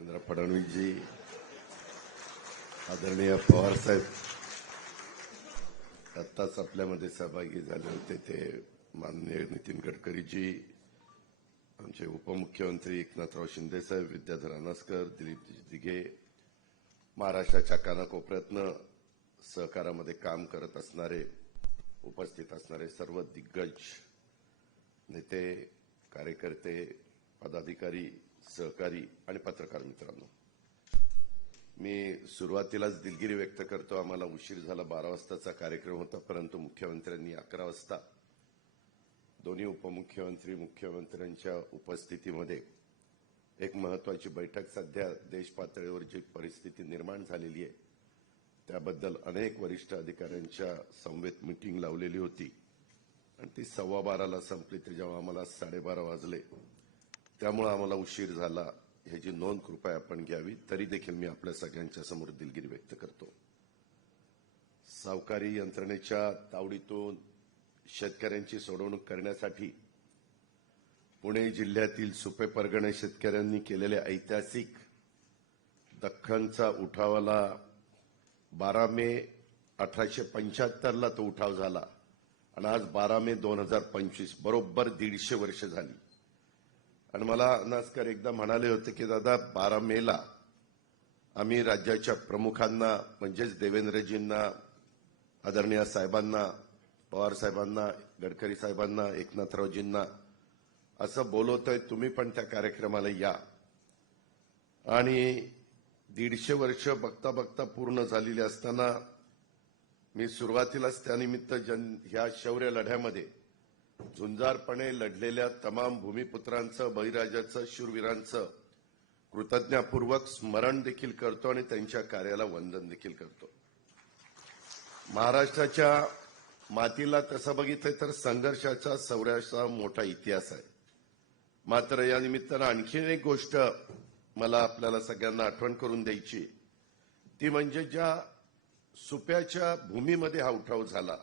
देवेंद्र फडणवीस जी, आदरणीय पवार साहेब आत्ताच आपल्यामध्ये सहभागी झाले होते, ते माननीय नितीन गडकरी जी, आमचे उपमुख्यमंत्री एकनाथराव शिंदे साहेब, विद्याधर अनासकर, दिलीप दिघे, महाराष्ट्राच्या कानाकोपऱ्यातनं सहकारामध्ये काम करत असणारे, उपस्थित असणारे सर्व दिग्गज नेते, कार्यकर्ते, पदाधिकारी, सहकारी आणि पत्रकार मित्रांनो, मी सुरुवातीलाच दिलगिरी व्यक्त करतो. आम्हाला उशीर झाला, 12 वाजताचा कार्यक्रम होता, परंतु मुख्यमंत्र्यांनी 11 वाजता दोन्ही उपमुख्यमंत्री मुख्यमंत्र्यांच्या उपस्थितीमध्ये एक महत्वाची बैठक, सध्या देश पातळीवर जी परिस्थिती निर्माण झालेली आहे त्याबद्दल अनेक वरिष्ठ अधिकाऱ्यांच्या समवेत मीटिंग लावलेली होती आणि ती 12:15ला संपली. जेव्हा आम्हाला 12:30 वाजले, त्यामुळे आम्हाला उशीर झाला, ह्याची नोंद कृपया आपण घ्यावी. तरी देखील मी आपल्या सगळ्यांच्या समोर दिलगिरी व्यक्त करतो. सावकारी यंत्रणेच्या तावडीतून शेतकऱ्यांची सोडवणूक करण्यासाठी पुणे जिल्ह्यातील सुपे परगणे शेतकऱ्यांनी केलेल्या ऐतिहासिक दख्खनचा उठावाला 12 मे 1875ला तो उठाव झाला आणि आज 12 मे 2025 बरोबर 150 वर्ष झाली. आणि मला अनासकर एकदा म्हणाले होते की दादा, 12 मेला आम्ही राज्याच्या प्रमुखांना म्हणजेच देवेंद्रजींना, आदरणीय साहेबांना, पवार साहेबांना, गडकरी साहेबांना, एकनाथरावजींना असं बोलवतोय, तुम्ही पण त्या कार्यक्रमाला या. आणि 150 वर्ष बघता बघता पूर्ण झालेली असताना मी सुरुवातीलाच त्यानिमित्त ह्या शौर्य लढ्यामध्ये झुंजारपणे लढलेल्या तमाम भूमिपुत्रांचं, बळीराजाचं, शूरवीरांचं कृतज्ञतापूर्वक स्मरण देखील करतो आणि त्यांच्या कार्याला वंदन देखील करतो. महाराष्ट्राच्या मातीला तसं बघितलं तर संघर्षाचा, शौर्याचा मोठा इतिहास आहे. मात्र या निमित्तानं आणखीन एक गोष्ट मला आपल्याला सगळ्यांना आठवण करून द्यायची, ती म्हणजे ज्या सुप्याच्या भूमीमध्ये हा उठाव झाला.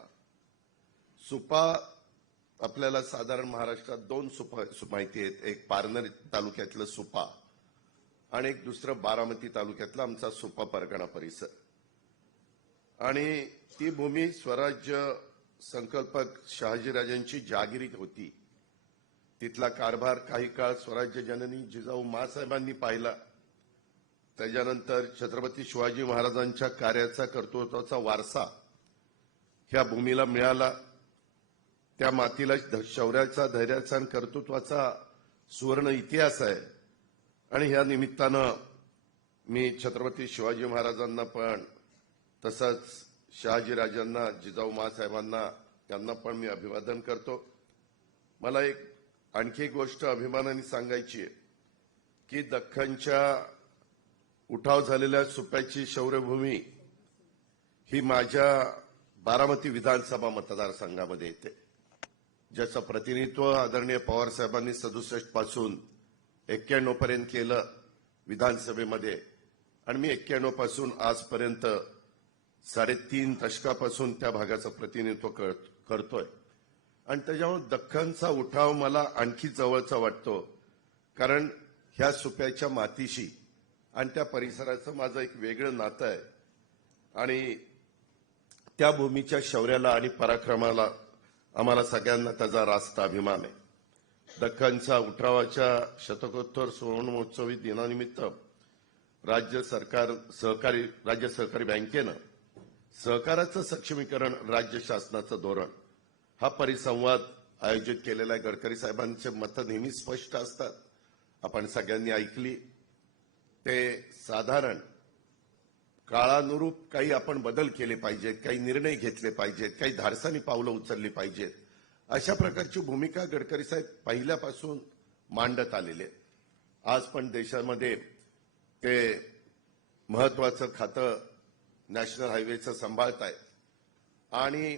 सुपा आपल्याला साधारण महाराष्ट्रात 2 सुपा माहिती आहेत, एक पारनेर तालुक्यातलं सुपा आणि एक दुसरं बारामती तालुक्यातला आमचा सुपा परगणा परिसर. आणि ती भूमी स्वराज्य संकल्पक शहाजीराजांची जागिरी होती. तिथला कारभार काही काळ स्वराज्य जननी जिजाऊ माँसाहेबांनी पाहिला. त्याच्यानंतर छत्रपती शिवाजी महाराजांच्या कार्याचा, कर्तृत्वाचा वारसा ह्या भूमीला मिळाला. त्या मातीला शौर्याचा, धैर्याचा आणि कर्तृत्वाचा सुवर्ण इतिहास आहे. आणि ह्या निमित्तानं मी छत्रपती शिवाजी महाराजांना पण, तसंच शहाजीराजांना, जिजाऊ माँसाहेबांना, यांना पण मी अभिवादन करतो. मला आणखी एक गोष्ट अभिमानाने सांगायची आहे की दख्खनच्या उठाव झालेल्या सुप्याची शौर्यभूमी ही माझ्या बारामती विधानसभा मतदारसंघामध्ये येते, ज्याचं प्रतिनिधित्व आदरणीय पवार साहेबांनी 67 पासून 91 पर्यंत केलं विधानसभेमध्ये. आणि मी 91 पासून आजपर्यंत 3.5 दशकापासून त्या भागाचं प्रतिनिधित्व करतोय. आणि त्याच्यामुळे दख्खनचा उठाव मला आणखी जवळचा वाटतो, कारण ह्या सुप्याच्या मातीशी आणि त्या परिसराचं माझं एक वेगळं नातं आहे. आणि त्या भूमीच्या शौर्याला आणि पराक्रमाला आम्हाला सगळ्यांना त्याचा रास्त अभिमान आहे. दख्खनच्या उठावाच्या शतकोत्तर सुवर्णमहोत्सवी दिनानिमित्त राज्य सहकारी बँकेनं सहकाराचं सक्षमीकरण राज्य शासनाचं धोरण हा परिसंवाद आयोजित केलेला आहे. गडकरी साहेबांचे मतं नेहमी स्पष्ट असतात, आपण सगळ्यांनी ऐकली. ते साधारण काळानुरूप काही आपण बदल केले पाहिजेत, काही निर्णय घेतले पाहिजेत, काही धाडसानी पावलं उचलली पाहिजेत, अशा प्रकारची भूमिका गडकरी साहेब पहिल्यापासून मांडत आलेले. आज पण देशामध्ये ते महत्वाचं खातं नॅशनल हायवेचं सांभाळतायत आणि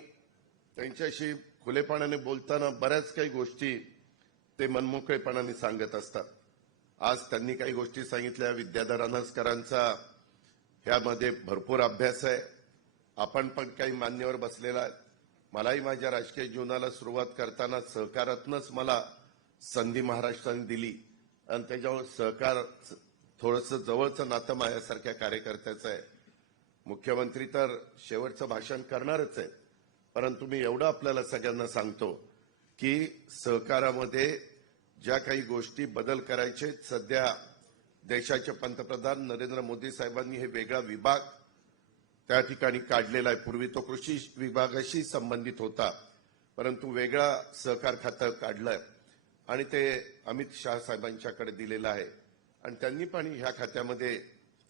त्यांच्याशी खुलेपणाने बोलताना बऱ्याच काही गोष्टी ते मनमोकळेपणाने सांगत असतात. आज त्यांनी काही गोष्टी सांगितल्या. विद्याधर अनासकरांचा ह्यामध्ये भरपूर अभ्यास आहे. आपण पण काही मान्यवर बसलेला आहे. मलाही माझ्या राजकीय जीवनाला सुरुवात करताना सहकारातूनच मला संधी महाराष्ट्राने दिली आणि त्याच्यावर सहकार थोडंसं जवळचं नातं माझ्यासारख्या कार्यकर्त्याचं आहे. मुख्यमंत्री तर शेवटचं भाषण करणारच आहे, परंतु मी एवढं आपल्याला सगळ्यांना सांगतो की सहकारामध्ये ज्या काही गोष्टी बदल करायचे, सध्या देशाचे पंतप्रधान नरेंद्र मोदी साहेबांनी हे वेगळा विभाग त्या ठिकाणी काढलेला आहे. पूर्वी तो कृषी विभागाशी संबंधित होता, परंतु वेगळा सहकार खातं काढलंय आणि ते अमित शाह साहेबांच्याकडे दिलेलं आहे आणि त्यांनी पण ह्या खात्यामध्ये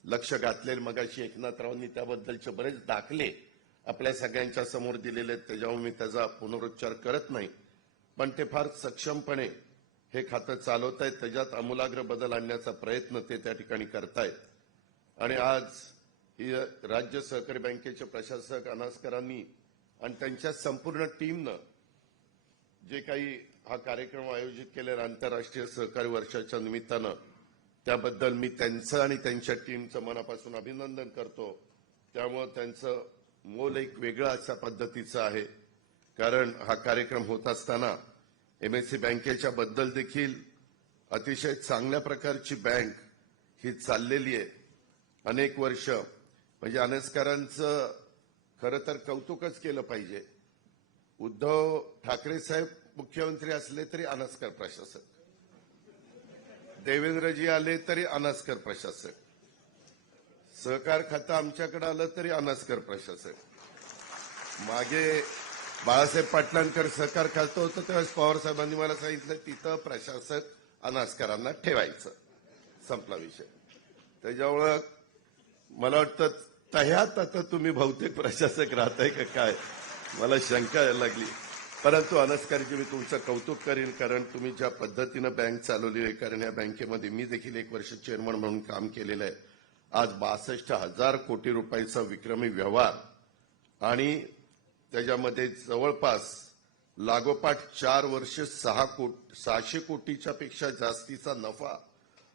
लक्ष घातलेलं. मगाशी एकनाथरावांनी त्याबद्दलचे बरेच दाखले आपल्या सगळ्यांच्या समोर दिलेले आहेत, त्याच्यामुळे मी त्याचा पुनरुच्चार करत नाही, पण ते फार सक्षमपणे हे खातं चालवत आहेत. त्याच्यात आमूलाग्र बदल आणण्याचा प्रयत्न ते त्या ठिकाणी करतायत. आणि आज ही राज्य सहकारी बँकेचे प्रशासक अनासकरांनी आणि त्यांच्या संपूर्ण टीमनं जे काही हा कार्यक्रम आयोजित केलेला आंतरराष्ट्रीय सहकारी वर्षाच्या निमित्तानं, त्याबद्दल मी त्यांचं आणि त्यांच्या टीमचं मनापासून अभिनंदन करतो. त्यामुळे त्यांचं मोल एक वेगळं अशा पद्धतीचं आहे, कारण हा कार्यक्रम होत असताना एमएससी बँकेच्या बद्दल देखील अतिशय चांगल्या प्रकारची बँक ही चाललेली आहे अनेक वर्ष. म्हणजे अनसकरांचं खरं तर कौतुकच केलं पाहिजे. उद्धव ठाकरे साहेब मुख्यमंत्री असले तरी अनसकर प्रशासक, देवेंद्रजी आले तरी अनसकर प्रशासक, सहकार खातं आमच्याकडे आलं तरी अनसकर प्रशासक. मागे बाळासाहेब पाटलांकर सहकार खातं होतं तेव्हा पवार साहेबांनी मला सांगितलं तिथं प्रशासक अनासकरांना ठेवायचं, संपला विषय. त्याच्यामुळं मला वाटतं तह्यात आता तुम्ही बहुतेक प्रशासक राहताय का काय, मला शंका यायला लागली. परंतु अनसकरजी मी तुमचं कौतुक करीन, कारण तुम्ही ज्या पद्धतीनं बँक चालवली आहे, कारण या बँकेमध्ये मी देखील 1 वर्ष चेअरमन म्हणून काम केलेलं आहे. आज 62,000 कोटी रुपयाचा विक्रमी व्यवहार आणि त्याच्यामध्ये जवळपास लागोपाठ 4 वर्ष 600 कोटीच्या पेक्षा जास्तीचा नफा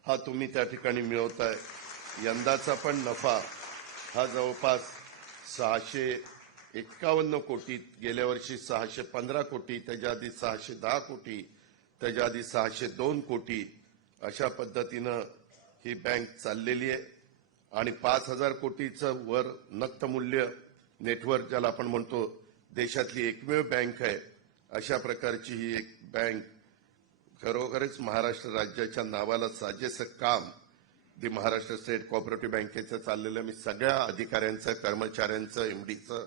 हा तुम्ही त्या ठिकाणी मिळवताय. यंदाचा पण नफा हा जवळपास 651 कोटी, गेल्या वर्षी 615 कोटी, त्याच्या आधी 610 कोटी, त्याच्या आधी 602 कोटी, अशा पद्धतीनं ही बँक चाललेली आहे. आणि 5,000 कोटीचं वर नक्त मूल्य नेटवर्क ज्याला आपण म्हणतो, देशातली एकमेव बँक आहे. अशा प्रकारची ही एक बँक खरोखरच महाराष्ट्र राज्याच्या नावाला साजेसं काम दी महाराष्ट्र स्टेट कोऑपरेटिव्ह बँकेचं चाललेलं. मी सगळ्या अधिकाऱ्यांचं, कर्मचाऱ्यांचं, एमडीचं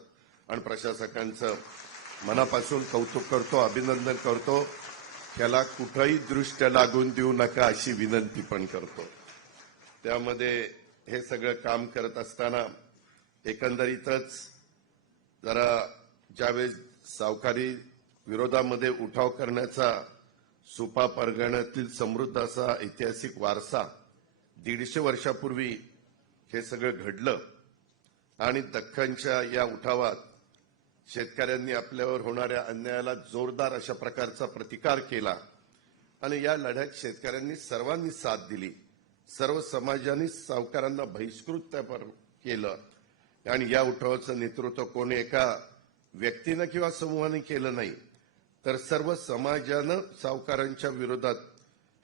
आणि प्रशासकांचं मनापासून कौतुक करतो, अभिनंदन करतो. त्याला कुठंही दृष्ट लागून देऊ नका अशी विनंती पण करतो. त्यामध्ये हे सगळं काम करत असताना एकंदरीतच जरा ज्यावेळेस सावकारी विरोधामध्ये उठाव करण्याचा सुपा परगण्यातील समृद्ध असा ऐतिहासिक वारसा 150 वर्षापूर्वी हे सगळं घडलं आणि दख्खनच्या या उठावात शेतकऱ्यांनी आपल्यावर होणाऱ्या अन्यायाला जोरदार अशा प्रकारचा प्रतिकार केला आणि या लढ्यात शेतकऱ्यांनी सर्वांनी साथ दिली. सर्व समाजाने सावकारांना बहिष्कृत केलं आणि या उठावाचं नेतृत्व कोणी एका व्यक्तीनं किंवा समूहाने केलं नाही, तर सर्व समाजानं सावकारांच्या विरोधात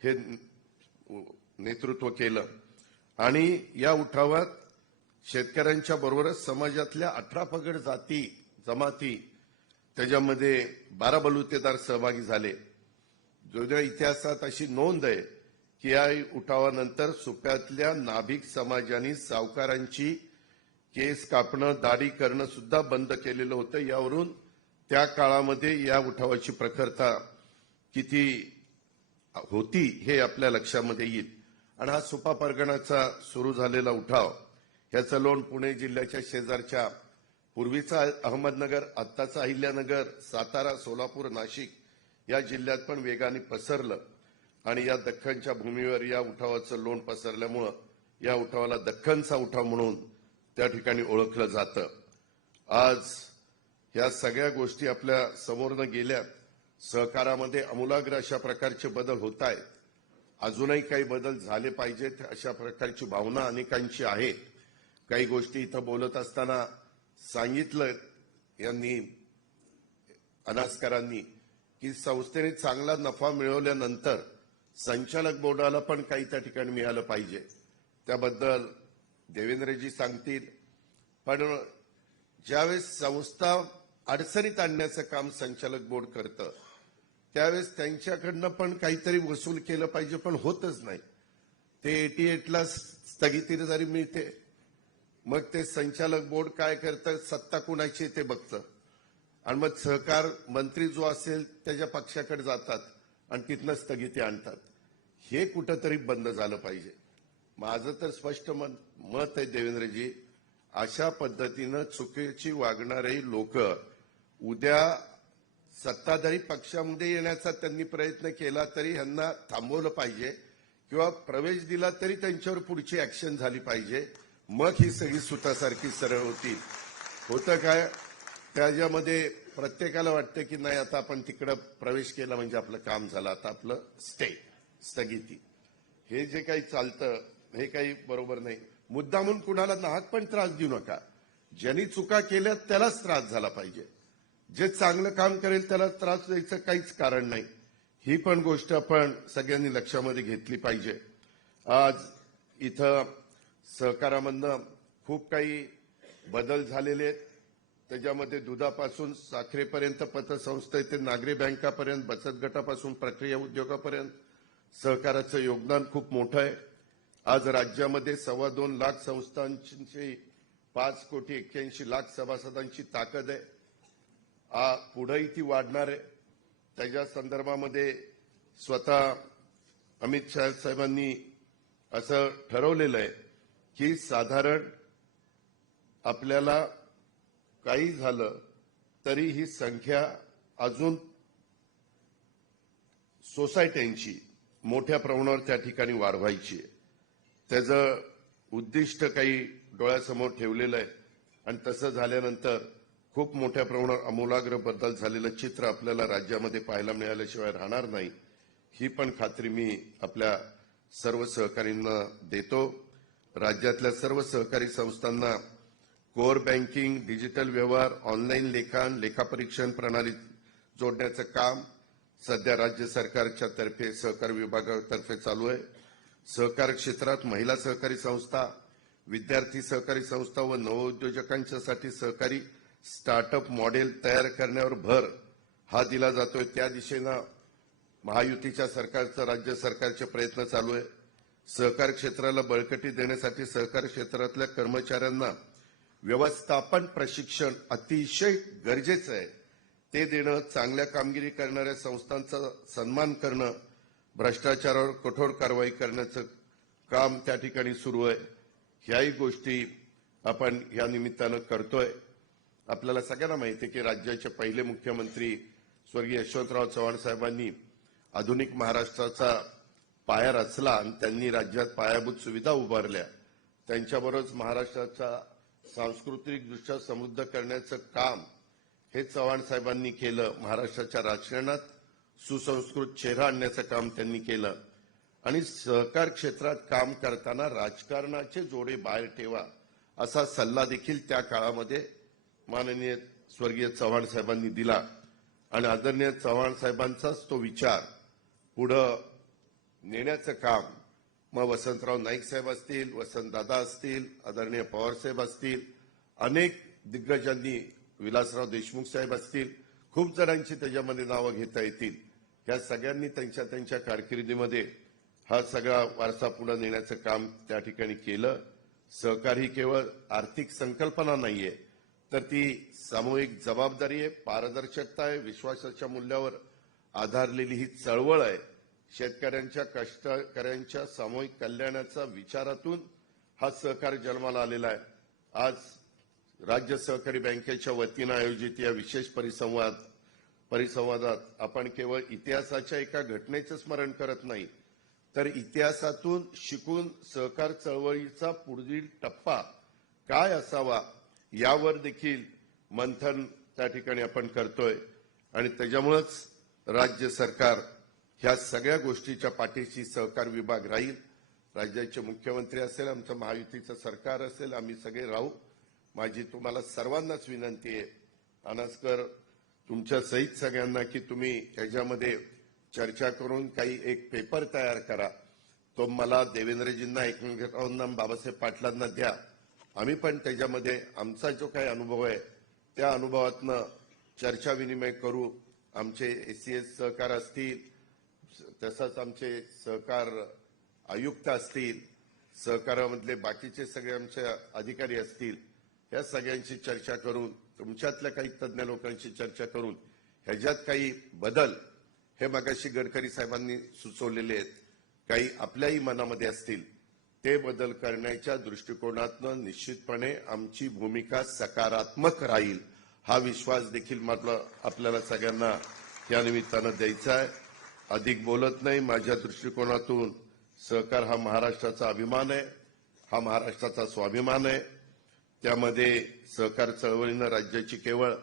हे नेतृत्व केलं. आणि या उठावात शेतकऱ्यांच्या बरोबरच समाजातल्या 18 पगड जाती जमाती, त्याच्यामध्ये 12 बलुतेदार सहभागी झाले. जुन्या इतिहासात अशी नोंद आहे की या उठावानंतर सुप्यातल्या नाभिक समाजाने सावकारांची केस कापणं, दाढी करणं सुद्धा बंद केलेलं होतं. यावरून त्या काळामध्ये या उठावाची प्रखरता किती होती हे आपल्या लक्षामध्ये येईल. आणि हा सुपा परगणाचा सुरू झालेला उठाव, ह्याचं लोण पुणे जिल्ह्याच्या शेजारच्या पूर्वीचा अहमदनगर, आत्ताचा अहिल्यानगर, सातारा, सोलापूर, नाशिक या जिल्ह्यात पण वेगाने पसरलं आणि या दख्खनच्या भूमीवर या उठावाचं लोण पसरल्यामुळं या उठावाला दख्खनचा उठाव म्हणून त्या ठिकाणी ओळखलं जातं. आज या सगळ्या गोष्टी आपल्या समोरनं गेल्या. सहकारामध्ये आमूलाग्र अशा प्रकारचे बदल होत आहेत. अजूनही काही बदल झाले पाहिजेत अशा प्रकारची भावना अनेकांची आहे. काही गोष्टी इथं बोलत असताना सांगितलं यांनी, अनासकरांनी, की संस्थेने चांगला नफा मिळवल्यानंतर संचालक बोर्डाला पण काही त्या ठिकाणी मिळालं पाहिजे. त्याबद्दल देवेंद्रजी सांगतील. पण ज्यावेळेस संस्था अडचणीत आणण्याचं काम संचालक बोर्ड करतं त्यावेळेस त्यांच्याकडनं पण काहीतरी वसूल केलं पाहिजे, पण होतच नाही. ते 88ला स्थगिती जरी मिळते, मग ते संचालक बोर्ड काय करतं, सत्ता कुणाची ते बघतं आणि मग सहकार मंत्री जो असेल त्याच्या पक्षाकडे जातात आणि तिथनं स्थगिती आणतात. हे कुठंतरी बंद झालं पाहिजे. माझं तर स्पष्ट मत आहे देवेंद्रजी, अशा पद्धतीनं चुकीची वागणारे लोक उद्या सत्ताधारी पक्षामध्ये येण्याचा त्यांनी प्रयत्न केला तरी ह्यांना थांबवलं पाहिजे किंवा प्रवेश दिला तरी त्यांच्यावर पुढची ऍक्शन झाली पाहिजे. मग ही सगळी सुतासारखी सरळ होती. होतं काय, त्याच्यामध्ये प्रत्येकाला वाटतं की नाही आता आपण तिकडं प्रवेश केला म्हणजे आपलं काम झालं, आता आपलं स्थगिती. हे जे काही चालतं हे काही बरोबर नाही. मुद्दामून कुणाला नाहक पण त्रास देऊ नका. ज्यांनी चुका केल्या त्यालाच त्रास झाला पाहिजे. जे चांगलं काम करेल त्याला त्रास द्यायचं काहीच कारण नाही. ही पण गोष्ट आपण सगळ्यांनी लक्षामध्ये घेतली पाहिजे. आज इथं सहकारामधनं खूप काही बदल झालेले आहेत. त्याच्यामध्ये दुधापासून साखरेपर्यंत, पतसंस्था ते नागरी बँकापर्यंत, बचत गटापासून प्रक्रिया उद्योगापर्यंत सहकाराचं योगदान खूप मोठं आहे. आज राज्यामध्ये 2.25 लाख संस्थांची 5,81,00,000 सभासदांची ताकद आहे. पुढेही ती वाढणार आहे. त्याच्या संदर्भामध्ये स्वतः अमित शाह साहेबांनी असं ठरवलेलं आहे की साधारण आपल्याला काही झालं तरी ही संख्या अजून सोसायट्यांची मोठ्या प्रमाणावर त्या ठिकाणी वाढवायची आहे. त्याचं उद्दिष्ट काही डोळ्यासमोर ठेवलेलं आहे आणि तसं झाल्यानंतर खूप मोठ्या प्रमाणावर आमूलाग्र बदल झालेलं चित्र आपल्याला राज्यामध्ये पाहायला मिळाल्याशिवाय राहणार नाही. ही पण खात्री मी आपल्या सर्व सहकारींना देतो. राज्यातल्या सर्व सहकारी संस्थांना कोर बँकिंग, डिजिटल व्यवहार, ऑनलाईन लेखन, लेखापरीक्षण प्रणाली जोडण्याचं काम सध्या राज्य सरकारच्या तर्फे सहकार विभागातर्फे चालू आहे. सहकार क्षेत्रात महिला सहकारी संस्था, विद्यार्थी सहकारी संस्था व नवउद्योजकांच्यासाठी सहकारी स्टार्टअप मॉडेल तयार करण्यावर भर हा दिला जातोय. त्या दिशेनं महायुतीच्या सरकारचं, राज्य सरकारचे प्रयत्न चालू आहे. सहकार क्षेत्राला बळकटी देण्यासाठी सहकार क्षेत्रातल्या कर्मचाऱ्यांना व्यवस्थापन प्रशिक्षण अतिशय गरजेचं आहे. ते देणं, चांगल्या कामगिरी करणाऱ्या संस्थांचा सन्मान करणं, भ्रष्टाचारावर कठोर कारवाई करण्याचं काम त्या ठिकाणी सुरू आहे. ह्याही गोष्टी आपण या निमित्तानं करतोय. आपल्याला सगळ्यांना माहिती आहे की राज्याचे पहिले मुख्यमंत्री स्वर्गीय यशवंतराव चव्हाण साहेबांनी आधुनिक महाराष्ट्राचा पाया रचला आणि त्यांनी राज्यात पायाभूत सुविधा उभारल्या. त्यांच्याबरोबरच महाराष्ट्राचा सांस्कृतिकदृष्ट्या समृद्ध करण्याचं काम हे चव्हाण साहेबांनी केलं. महाराष्ट्राच्या राजकारणात सुसंस्कृत चेहरा आणण्याचं काम त्यांनी केलं आणि सहकार क्षेत्रात काम करताना राजकारणाचे जोडे बाहेर ठेवा असा सल्ला देखील त्या काळामध्ये माननीय स्वर्गीय चव्हाण साहेबांनी दिला आणि आदरणीय चव्हाण साहेबांचाच तो विचार पुढं नेण्याचं काम मग वसंतराव नाईक साहेब असतील, वसंतदादा असतील, आदरणीय पवार साहेब असतील, अनेक दिग्गजांनी, विलासराव देशमुख साहेब असतील, खूप जणांची त्याच्यामध्ये नावं घेता येतील. या सगळ्यांनी त्यांच्या त्यांच्या कारकिर्दीमध्ये हा सगळा वारसा पुढे नेण्याचं काम त्या ठिकाणी केलं. सहकार ही केवळ आर्थिक संकल्पना नाहीये, तर ती सामूहिक जबाबदारी आहे, पारदर्शकता आहे, विश्वासाच्या मूल्यावर आधारलेली ही चळवळ आहे. शेतकऱ्यांच्या, कष्टकऱ्यांच्या सामूहिक कल्याणाच्या विचारातून हा सहकार जन्माला आलेला आहे. आज राज्य सहकारी बँकेच्या वतीनं आयोजित या विशेष परिसंवादात आपण केवळ इतिहासाच्या एका घटनेचं स्मरण करत नाही, तर इतिहासातून शिकून सहकार चळवळीचा पुढील टप्पा काय असावा यावर देखील मंथन त्या ठिकाणी आपण करतोय आणि त्याच्यामुळेच राज्य सरकार ह्या सगळ्या गोष्टीच्या पाठीशी सहकार विभाग राहील. राज्याचे मुख्यमंत्री असेल, आमचं महायुतीचं सरकार असेल, आम्ही सगळे राहू. माझी तुम्हाला सर्वांनाच विनंती आहे, अनासकर तुमच्या सहित सगळ्यांना, की तुम्ही ह्याच्यामध्ये चर्चा करून काही एक पेपर तयार करा. तो मला देवेंद्रजींना, एकनाथरावांना, बाबासाहेब पाटलांना द्या. आम्ही पण त्याच्यामध्ये आमचा जो काही अनुभव आहे त्या अनुभवातनं चर्चा विनिमय करू. आमचे एसीएस सहकार असतील, तसंच आमचे सहकार आयुक्त असतील, सहकारामधले बाकीचे सगळे आमचे अधिकारी असतील, या सगळ्यांची चर्चा करून, तुमच्यातल्या काही तज्ज्ञ लोकांशी चर्चा करून ह्याच्यात काही बदल हे मगाशी गडकरी साहेबांनी सुचवलेले आहेत, काही आपल्याही मनामध्ये असतील ते बदल करण्याच्या दृष्टिकोनातनं निश्चितपणे आमची भूमिका सकारात्मक राहील, हा विश्वास देखील मला आपल्याला सगळ्यांना या निमित्तानं द्यायचा आहे. अधिक बोलत नाही. माझ्या दृष्टिकोनातून सहकार हा महाराष्ट्राचा अभिमान आहे, हा महाराष्ट्राचा स्वाभिमान आहे. त्यामध्ये सहकार चळवळीनं राज्याची केवळ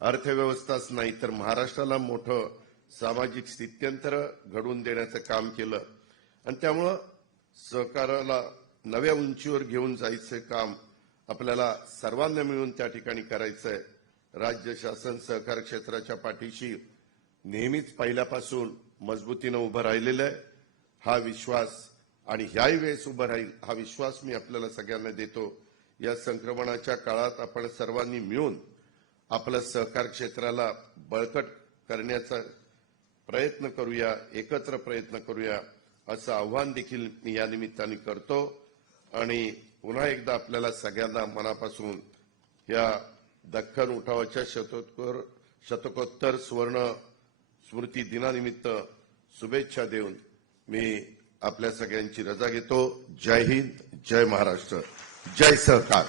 अर्थव्यवस्थाच नाही तर महाराष्ट्राला मोठं सामाजिक स्थित्यंतर घडवून देण्याचं काम केलं आणि त्यामुळं सहकाराला नव्या उंचीवर घेऊन जायचं काम आपल्याला सर्वांना मिळून त्या ठिकाणी करायचं आहे. राज्य शासन सहकार क्षेत्राच्या पाठीशी नेहमीच पहिल्यापासून मजबूतीनं उभं राहिलेलं आहे. हा विश्वास आणि ह्याही वेळेस उभं राहील हा विश्वास मी आपल्याला सगळ्यांना देतो. या संक्रमणाच्या काळात आपण सर्वांनी मिळून आपलं सहकार क्षेत्राला बळकट करण्याचा प्रयत्न करूया, एकत्र प्रयत्न करूया, असं आव्हान देखील मी या निमित्ताने करतो. आणि पुन्हा एकदा आपल्याला सगळ्यांना मनापासून या दख्खन उठावाच्या शतकोत्तर सुवर्ण स्मृती दिनानिमित्त शुभेच्छा देऊन मी आपल्या सगळ्यांची रजा घेतो. जय हिंद, जय महाराष्ट्र, जय सहकार.